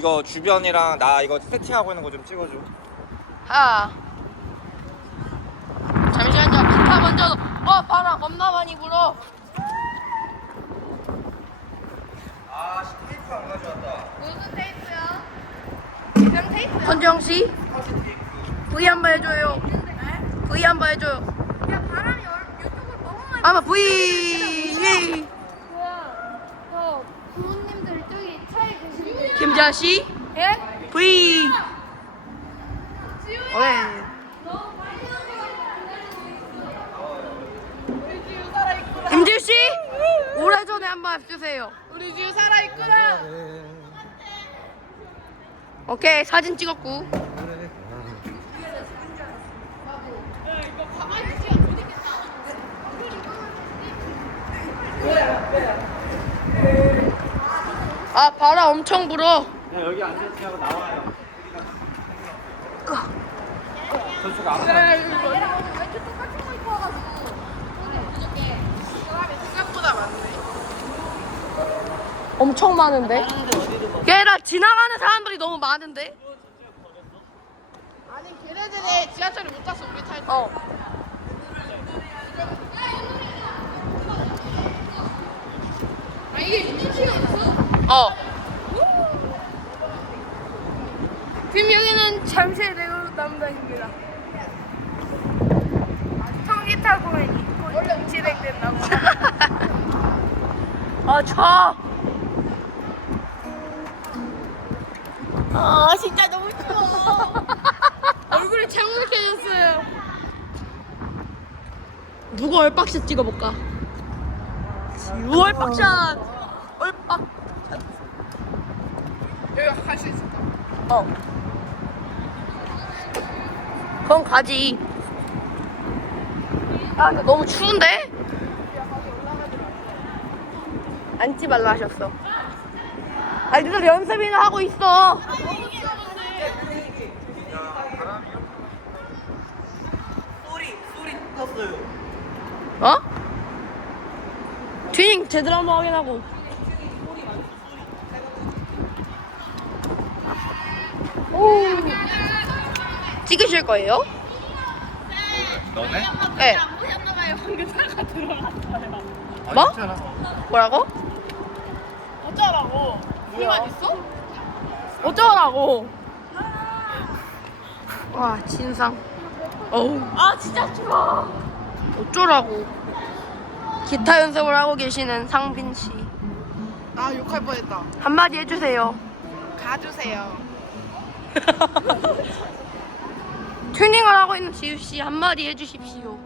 이거 주변이랑 나 이거 세팅하고 있는 거 좀 찍어줘. 잠시만요. 기타 먼저. 바람 겁나 많이 불어. 아, 테이프 안 가져왔다. 무슨 테이프야? 그냥 테이프야. 선정 씨, V 한번 해줘요. V 한번 해줘요. 야 바람이 이쪽으로 너무 많이. V. 뭐야? 부모님들 저기 차에 계시는데. 김자 씨, 예? V. 임질 씨, 오래전에 한번 해주세요. 우리 집 살아 있구나. 오케이, 사진 찍었고. 바람 엄청 불어. 야, 여기 앉으시고 나와요. 저쪽 앞에. 왜 이렇게 똑같은 거 입고 와가지고. 부족해. 사람이 생각보다 많네. 엄청 많은데? 얘라 지나가는 사람들이 너무 많은데? 아니 걔네들이 지하철을 못 탔어 우리 탈 때. 아 이게 윤희씨였어? 지금 여기는 잠실 내로 담당입니다. 통기타 공연이 곧 진행된다고. 저. 진짜 너무 추워. 얼굴이 창백해졌어요. 누구 얼빡샷 찍어볼까? 얼빡샷! 얼빡. 여기 갈 수 있을까? 그럼 가지. 근데 너무 추운데? 앉지 말라 하셨어. 니들 연습이나 하고 있어. 소리 떴어요. 튜닝 제대로 한번 확인하고. 찍으실 거예요? 너네? 네. 안 보셨나봐요. 방금 차가 들어갔어요. 뭐? 뭐라고? 어쩌라고? 불만 있어? 어쩌라고? 와, 진상. 어우, 진짜 추워. 어쩌라고. 기타 연습을 하고 계시는 상빈 씨. 아 욕할 뻔했다. 한마디 해주세요. 가주세요. 튜닝을 하고 있는 지우 씨 한마디 해주십시오.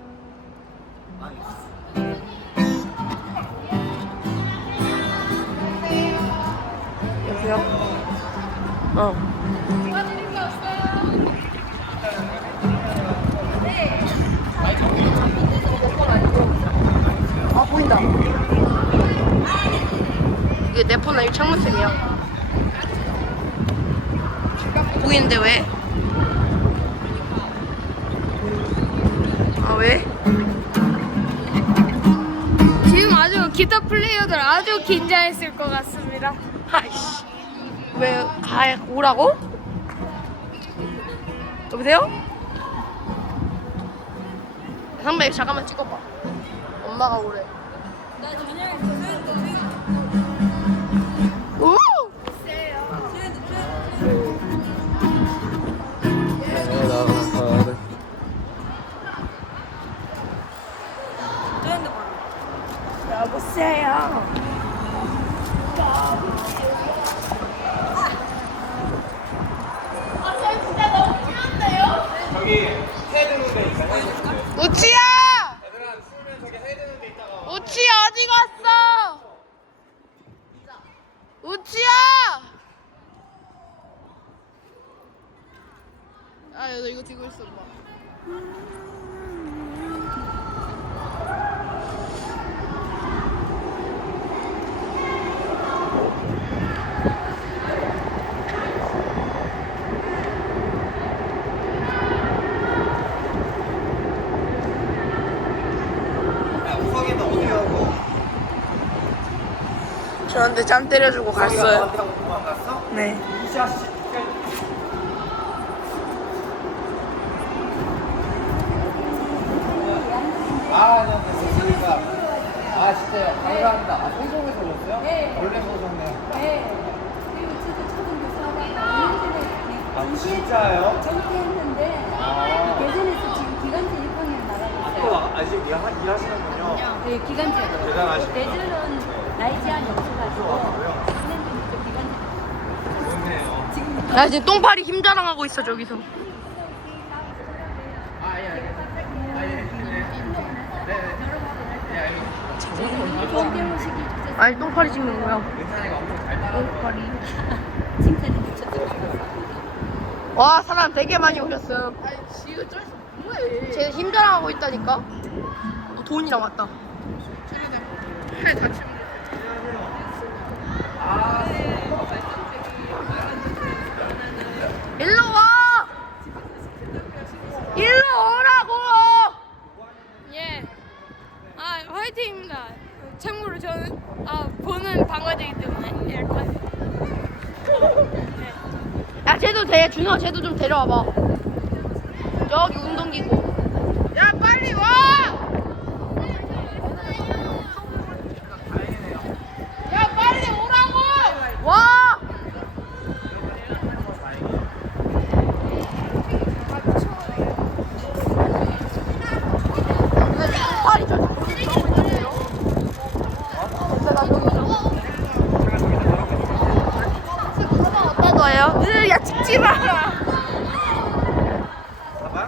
여보세요? 보인다. 이게 내 폰 아니고 창문쌤이야. 보이는데 왜? 왜? 지금 아주 기타 플레이어들 아주 긴장했을 것 같습니다. 아이씨. 왜 오라고? 여보세요? 선배 잠깐만 찍어봐. 엄마가 오래. 오! 여보세요. 저기 해 드는 데 있다. 우치야! 얘들아, 추우면 저기 해 드는 데 있다가. 우치 어디 갔어? 우치야! 너 이거 들고 있어 봐. 야, 우석이는 어디 가고? 저한테 짬 때려주고 갔어요. 도망갔어? 네. 안녕하세요. 아, 진짜요? 감사합니다. 아, 소송에서 오셨어요? 네. 원래 소송네요. 네. 그리고 저도 초등교사하다가 아, 진짜요? 전퇴했는데 아. 대전에서 지금 기간제 1학년 나가고 있어요. 아, 지금 일하시는군요. 네, 기간제. 대단하시네요. 대전은 나이 제한이 없어가지고 선생님이 좀 기간제. 좋네요. 지금 야 지금 똥파리 힘 자랑하고 있어 저기서. 아, 예, 알겠습니다. 아, 예, 네. 네, 알겠습니다. 좋은 병원 시기 주세요. 아니 똥파리 찍는 거야. 은찬이가 엄청 잘 따라하더라고요. 칭찬해 주셔서. 와 사람 되게 많이 오셨음. 쟤힘 자랑하고 있다니까. 돈이랑 왔다. 일로 와. 일로 오라고. 예. 아, 화이팅입니다. 참고로 저는 보는 방어제이기 때문에 여기까지. 야 쟤도 돼. 준호 쟤도 좀 데려와봐. 저기 운동기구. 야 빨리 와. 야 빨리 오라고. 와. 근데 팔이 저기 보이고 있는데요? 근데 나 저기 어디다 둬요? 야 찍지 마. 가방?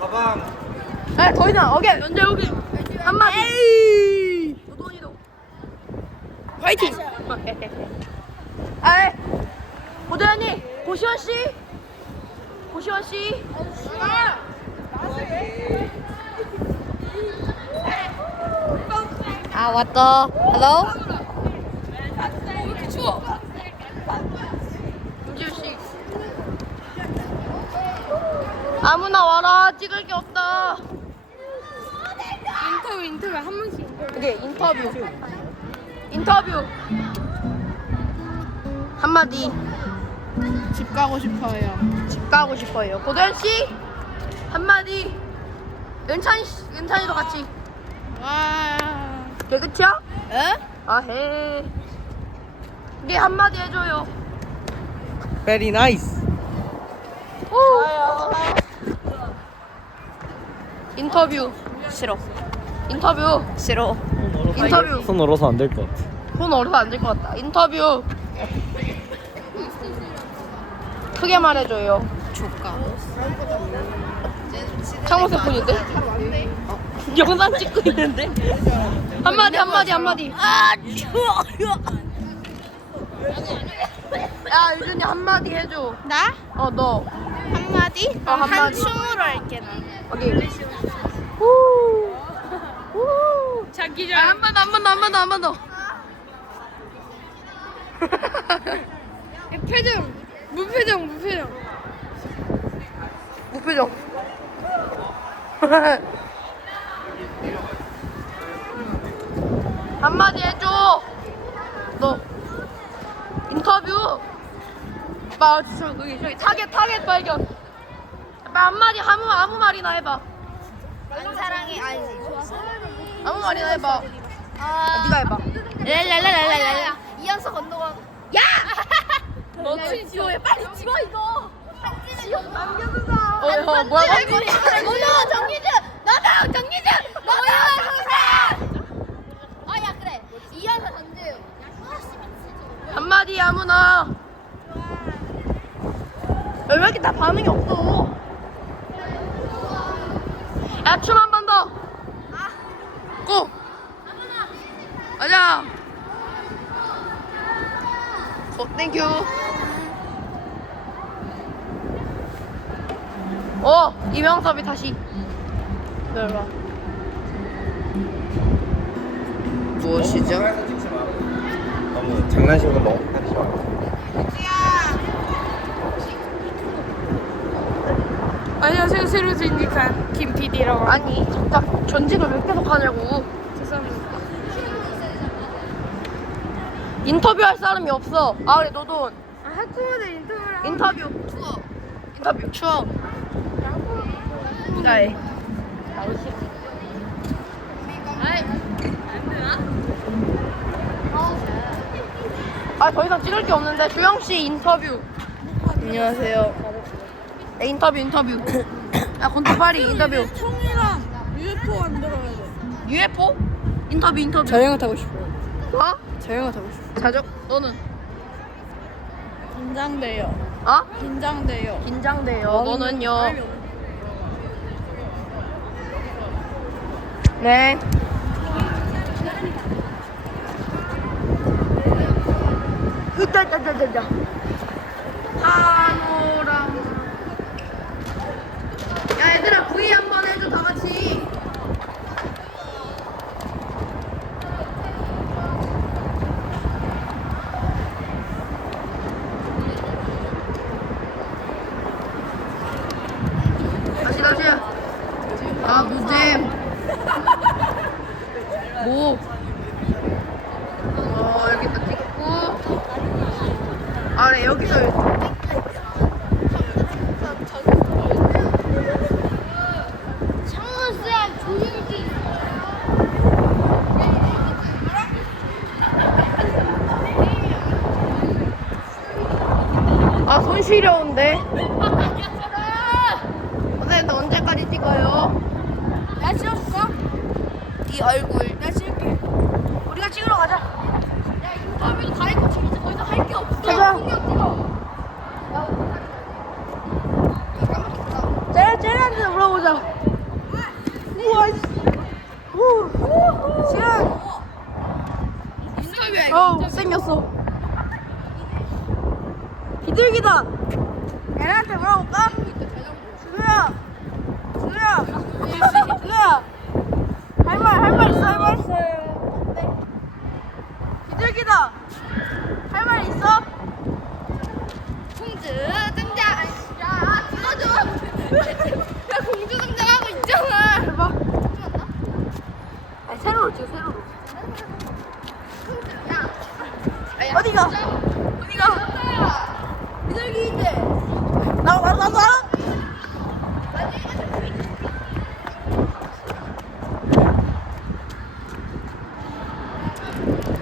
가방. 아, 더 이상 오케이 연재 여기 한마디. 에이. 노돈이도. 화이팅. 아, 고대현이 고시원 씨. 고시원 씨. 아 왔다. 헬로. 왜 이렇게 추워? 김지우 씨. 아무나 와라. 찍을 게 없다. 인터뷰 한 명씩. 이게 인터뷰 한마디. 집 가고 싶어요. 집 가고 싶어요. 고도현 씨 한마디. 은찬이도 같이. 와. 그게 끝이야? 에? 아해. 우리 한마디 해줘요. Very nice. 인터뷰 싫어. 인터뷰 싫어. 인터뷰. 손 얼어서 안 될 것 같아. 돈 얼어서 안 될 것 같다. 인터뷰. 크게 말해줘요. 조카. 창호세 폰인데? 영상 찍고 있는데? 한마디. 아 추워. 야 유준이 한마디 해줘. 나? 너. 한마디? 한마디. 한충으로 할게 나. 오케이. 후. 후. 자기장. 한 번 더. 표정. 무표정. 무표정. 한마디 해줘. 너. 인터뷰. 저기 타겟 발견. 한마디 아무 말이나 해봐. 안 사랑해 아니지. 아무 말이나 해봐. 네가 해봐. 랄랄랄랄랄라. 이현석 건너가. 야! 너 지워 빨리 지워 이거. 지워 남겨두자. 뭐야? 오늘 정리준 나가 정리준 너야 선생. 아야 그래 이현석 던져요. 한마디 아무나. 왜 이렇게 다 반응이 없어? 야, 춤 한 번 더. 고. 가자. 땡큐. 이명섭이 다시. 내려와. 무엇이죠? 너무 장난식으로 너무 하지 마. 안녕하세요. 새로 진입한 김 PD라고 합니다. 아니, 잠깐 전직을 왜 계속 하냐고. 죄송합니다. 인터뷰할 사람이 없어. 아 그래 너도 학부모들 인터뷰를 인터뷰 추워. 인터뷰 추워. 네가 해. 아 더 이상 찍을 게 없는데 주영 씨 인터뷰. 안녕하세요. 네, 인터뷰. 야 건투파리 인터뷰. 총이랑 UFO 만들어야 돼. UFO? 인터뷰. 자전거 타고 싶어. 어? 자전거 타고 싶어. 자적 너는? 긴장돼요. 어? 긴장돼요. 긴장돼요. 너는요? 네. 으따따따따따. 파노라마. 야 얘들아 V 한번 해줘 다 같이. 다시. 아 무잼. 뭐? 여기다 찍고. 아, 그래, 여기서. 창문쌤 조용히. 아, 손 시려운데. 선생님, 언제까지 찍어요? 나 찍어줄까? 이 얼굴. 나 찍을게. 우리가 찍으러 가자. 야 인터뷰도 다 했고 지금 이제 더 이상 할 게 없어. 가자. 풍경 찍어. 쟤한테 물어보자. 우와, 씨. 시간. 인터뷰야. 생겼어. 비둘기다. 얘네한테 물어볼까? 준우야. 할 말 있어요. 비둘기다. 할 말 있어? 공주 등장. 야 들어줘. 야 공주 등장하고 있잖아. 해봐. 아니, 세로로 찍어, 세로로. 야. 어디가? 비둘기 이제. 나와.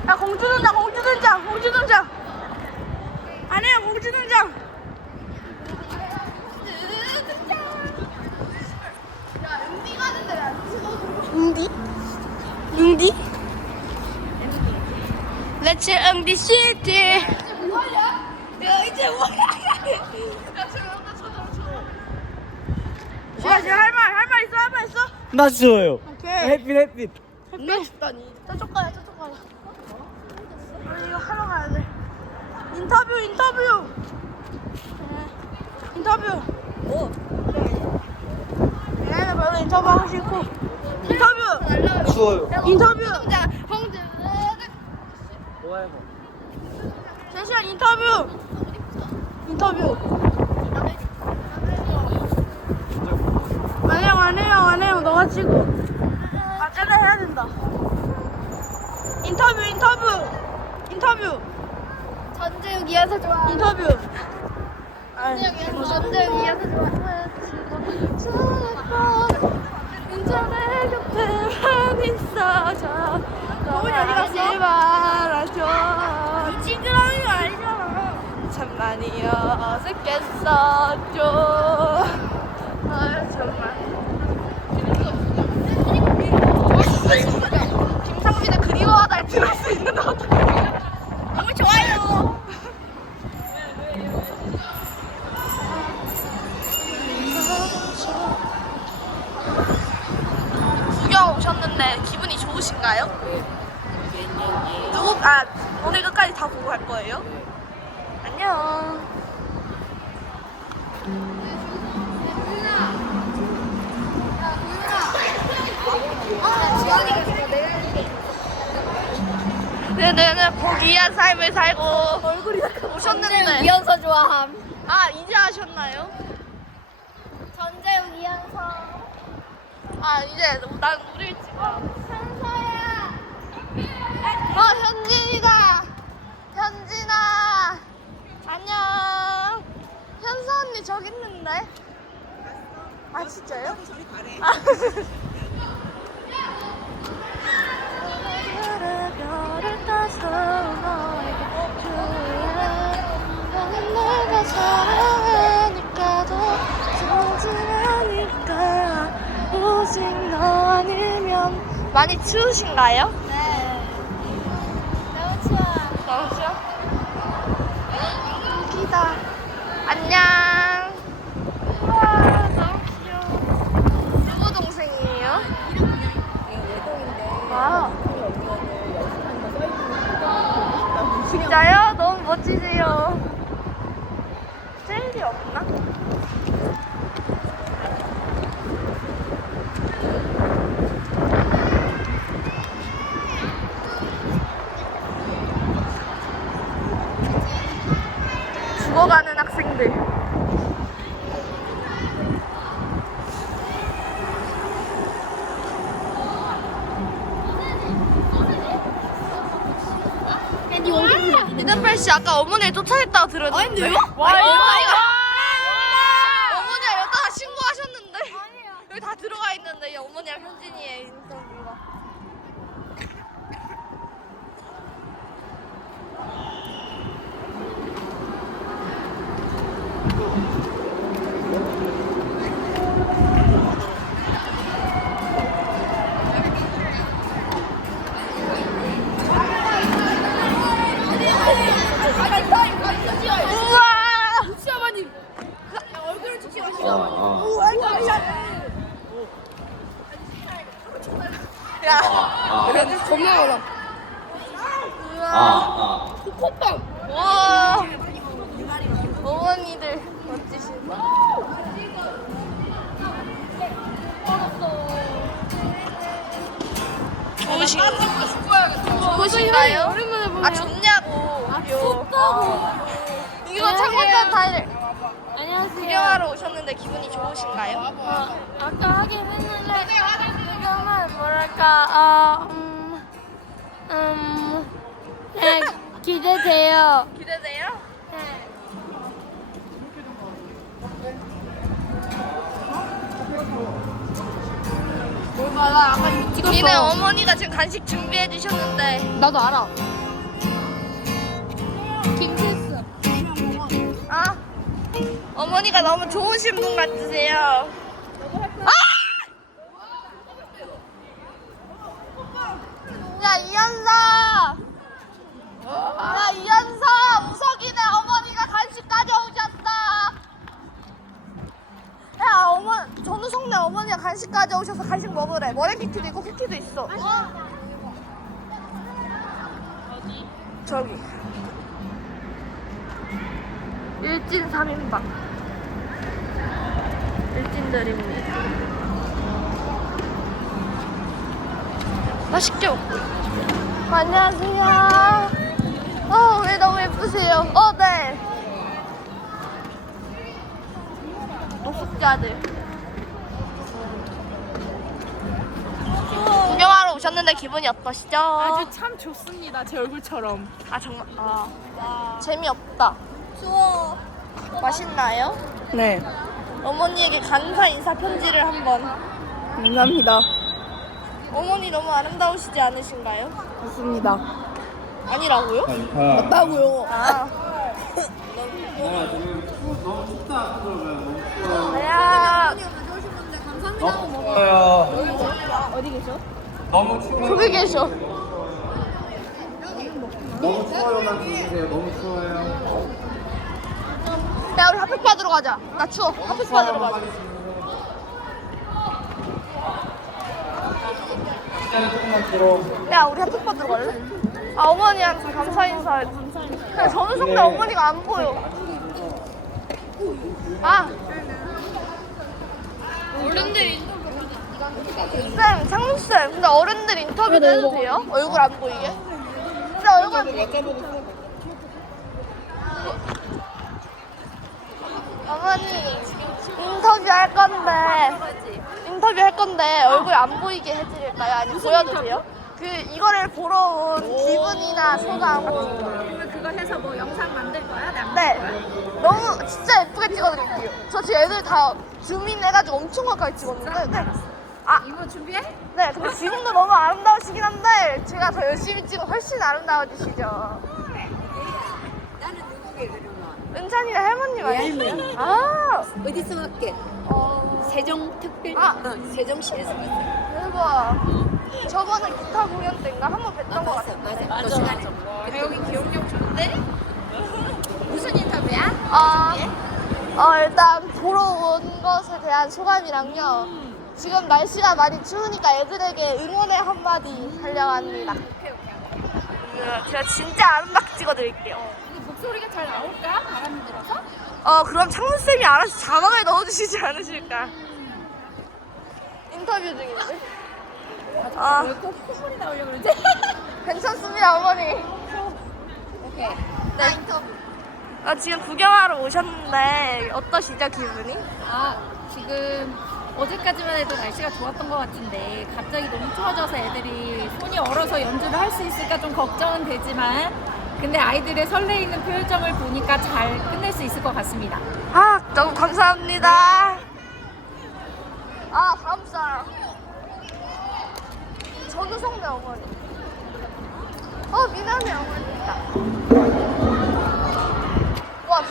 야, 공주 등장. 아니야, 공주 등장. 야 응디 가는데 안 찍어줘. 응디? Let's 응디 시티. 뭐야? 내가 이제 뭐야? 야 저런다 지금 할 말 있어? 나 좋아요. 오케이. 햇빛. 햇빛 춥다니. 저쪽 가야. 우리 이거 하러 가야 돼. 인터뷰. 뭐? 얘네는 별로 인터뷰 하고 싶고. 인터뷰. 추워요. 인터뷰. 공주. 좋아요. 잠시만 인터뷰. 아니에요. 너가 찍어. 아, 쟤네 해야 된다. 인터뷰. 전재욱 이어서 좋아. 인터뷰. 전재욱 이어서 좋아. 인터넷 곁에만 있어줘. 어디 갔어? 말아줘. 이 찌그러는 거 아니잖아. 참 많이 어색했었죠. 아 정말. 김상민의 그리워하다를 들을 수 있는데 어떡해. 너무 좋아요. 구경 오셨는데 기분이 좋으신가요? 오늘 끝까지 다 보고 갈 거예요? 안녕. 네네네, 고귀한 삶을 살고 오셨는데. 이현서 좋아함. 아, 이제 하셨나요? 전재욱 이현서. 아, 이제 난 우리를 찍어. 현서야. 현진이다. 현진아 안녕. 현서 언니 저기 있는데. 아 진짜요? 아. 별을 따서 너에게 주야. 나는 내가 사랑하니까 더 소중하니까 오직 너 아니면. 많이 추우신가요? 네. 너무 추워. 너무 추워? 여기다. 안녕. 우와 너무 귀여워. 누구 동생이에요? 아. 진짜요? 너무 멋지세요. 젤리 없나? 죽어가는 학생들. 이단팔 씨 아까 어머니를 쫓아냈다고 들었는데. 아닌데요? 어머니가 여기다가 신고하셨는데. 여기 다 들어가 있는데 어머니랑 현진이의 인터뷰가. 우와! 시어머님. 얼굴을 찍지 마시고. 야, 겁나 많아. 우와. 콧방. 우와. 어머니들 멋지시다. 좋으신가요? 오랜만에 보네요. 아 좋냐고. 춥다고. 이거 참고선 다들 안녕하세요. 구경하러 오셨는데 기분이 좋으신가요? 아까 하긴 했는데 지금은 뭐랄까 네, 기대돼요. 기대돼요? 네. 뭘봐 나 아까 이거 찍었어. 니네 어머니가 지금 간식 준비해 주셨는데. 나도 알아. 김치스. 아 어머니가 너무 좋으신 분 같으세요. 아! 야 이현서. 야 이현서 우석이네 어머니가 간식 가져오셨다. 야 전우석네 어머니가 간식 가져오셔서 간식 먹으래. 머랭쿠키도 있고 쿠키도 있어. 저기 일진 3인방 일진들입니다. 맛있게 먹고. 안녕하세요. 왜 너무 예쁘세요. 네. 노숙자들 구경하러 오셨는데 기분이 어떠시죠? 아주 참 좋습니다. 제 얼굴처럼. 아 정말 재미없다. 추워. 맛있나요? 네. 어머니에게 감사 인사 편지를 한번. 감사합니다. 어머니 너무 아름다우시지 않으신가요? 좋습니다. 아니라고요? 맞다고요. 아. 너무 춥다. 야 너무 추워요. 너무 추워요. 저기 계셔. 너무 추워요만 부르세요. 너무 추워요. 야 우리 핫팩 받으러 가자. 나 추워. 핫팩 받으러 가자. 시간이 조금만 길어. 야 우리 핫팩 받으러 갈래? 아 어머니한테 감사 인사. 야 전우성대 어머니가 안 보여. 아 어른들이 쌤, 창문쌤, 근데 어른들 인터뷰도 해도 돼요? 얼굴 안 보이게? 근데 얼굴 어머니 인터뷰 할 건데 얼굴 안 보이게 해드릴까요? 아니면 보여도 돼요? 이거를 보러 온 기분이나 소감. 그러면 그거 만들 거야? 네. 너무 진짜 예쁘게 찍어드릴게요. 저 지금 애들 다 줌인해가지고 엄청 가까이 찍었는데. 네. 아, 이모 준비해? 네. 근데 지금도 너무 아름다우시긴 한데 제가 더 열심히 찍으면 훨씬 아름다워지시죠. 나는 누구게 그러면? 은찬이네 할머님 아니에요? 할머니. 아, 어디서 갈게? 세종특별 세종시에서 갔어. 대박. 저번에 기타 공연 때인가 한 번 뵀던 것 같아요. 맞아. 그 시간에. 여기 기억력 좋은데? 무슨 인터뷰야? 일단 보러 온 것에 대한 소감이랑요. 지금 날씨가 많이 추우니까 애들에게 응원의 한마디 하려고 합니다. 제가 진짜 아름답게 찍어드릴게요. 근데 목소리가 잘 나올까? 바람이 들어서? 그럼 창문쌤이 알아서 자막을 넣어주시지 않으실까? 인터뷰 중인데. 왜꼭 콧소리 나오려고 그러지? 괜찮습니다, 어머니. 오케이. 네, 인터뷰. 지금 구경하러 오셨는데 어떠시죠, 기분이? 지금 어제까지만 해도 날씨가 좋았던 것 같은데 갑자기 너무 추워져서 애들이 손이 얼어서 연주를 할 수 있을까 좀 걱정은 되지만 근데 아이들의 설레이는 표정을 보니까 잘 끝낼 수 있을 것 같습니다. 너무 감사합니다. 다음 사람. 전우성네 어머니. 미남의 어머니다. 와,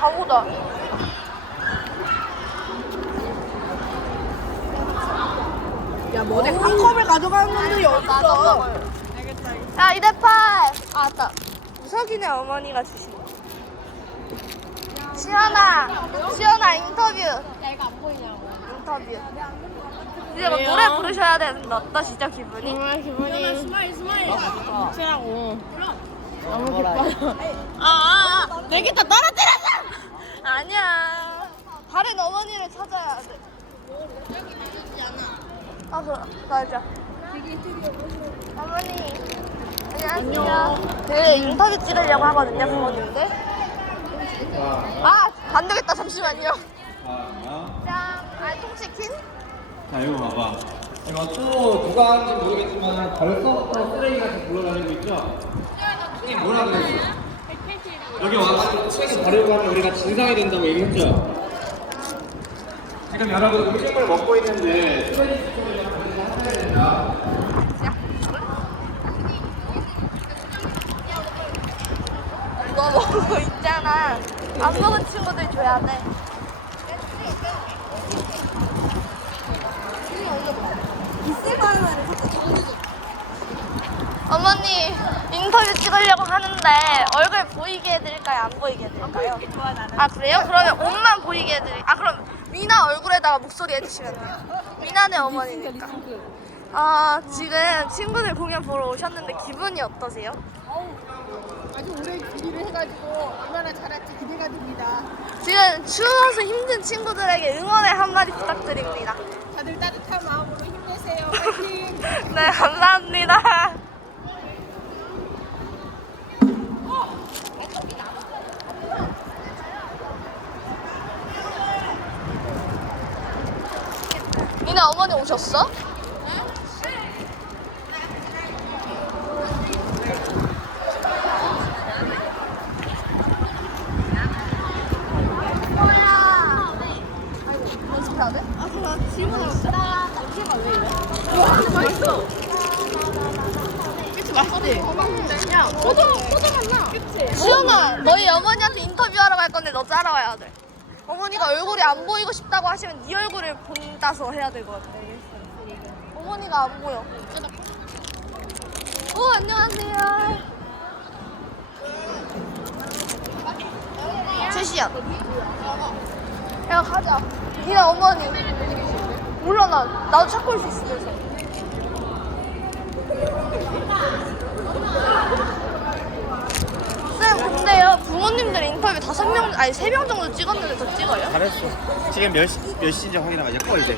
바보다. 야, 뭐 어디 한 컵을 가져가는 놈들이 어딨어? 야, 이대팔. 맞다. 우석이네 어머니가 주신 거. 시연아 인터뷰. 야 이거 안 보이냐고. 인터뷰. 이제 뭐 노래 부르셔야 되는데 어떠시죠, 기분이? 정말 기분이 스마일. 치라고. 너무 기뻐요. 내 기타 떨어뜨렸어! 아니야. 다른 어머니를 찾아야 돼. 맞아. 어머니. 안녕하세요. 네, 인터뷰 찍으려고 하거든요, 부모님들. 안 되겠다, 잠시만요. 짠, 통치킨? 자, 이거 봐봐. 이거 또 누가 하는지 모르겠지만 벌써부터 쓰레기가 좀 굴러다니고 있죠? 이게 뭐라 그랬어? 여기 와가지고 쓰레기 버리고 하면 우리가 진상이 된다고 얘기했죠? 지금 여러분 음식물 먹고 있는데 쓰레기 주차를 하셔야 된다. 너 먹고 있잖아. 안 먹은 친구들 줘야 돼. 어머니 인터뷰 찍으려고 하는데 얼굴 보이게 해드릴까요? 안 보이게 해드릴까요? 그래요? 그러면 옷만 보이게 해드릴게요. 그럼 미나 얼굴에다가 목소리 해주시면 돼요. 미나네 어머니니까. 지금 친구들 공연 보러 오셨는데 기분이 어떠세요? 아주 오래 준비를 해가지고 얼마나 잘할지 기대가 됩니다. 지금 추워서 힘든 친구들에게 응원의 한마디 부탁드립니다. 다들 따뜻한 마음으로 힘내세요. 화이팅! 네, 감사합니다. 니네 어머니 오셨어? 연습해야 돼? 그럼 질문을 없다. 냄새가 왜 이래? 맛있어. 그치, 맛있지? 야, 소주 맛나. 그치? 수영아, 너희 어머니한테 인터뷰하러 갈 건데 너 따라와야 돼. 어머니가 얼굴이 안 보이고 싶다고 하시면 네 얼굴을 본다서 해야 될 것 같아. 어머니가 안 보여. 안녕하세요. 최시야. 야, 가자. 니네 어머니. 몰라, 나도 찾고 있을 수도 있어. 쌤, 근데요, 부모님들 인터뷰 3명 정도 찍었는데 더 찍어요? 잘했어. 지금 몇 시인지 확인하면 이제 꺼 이제.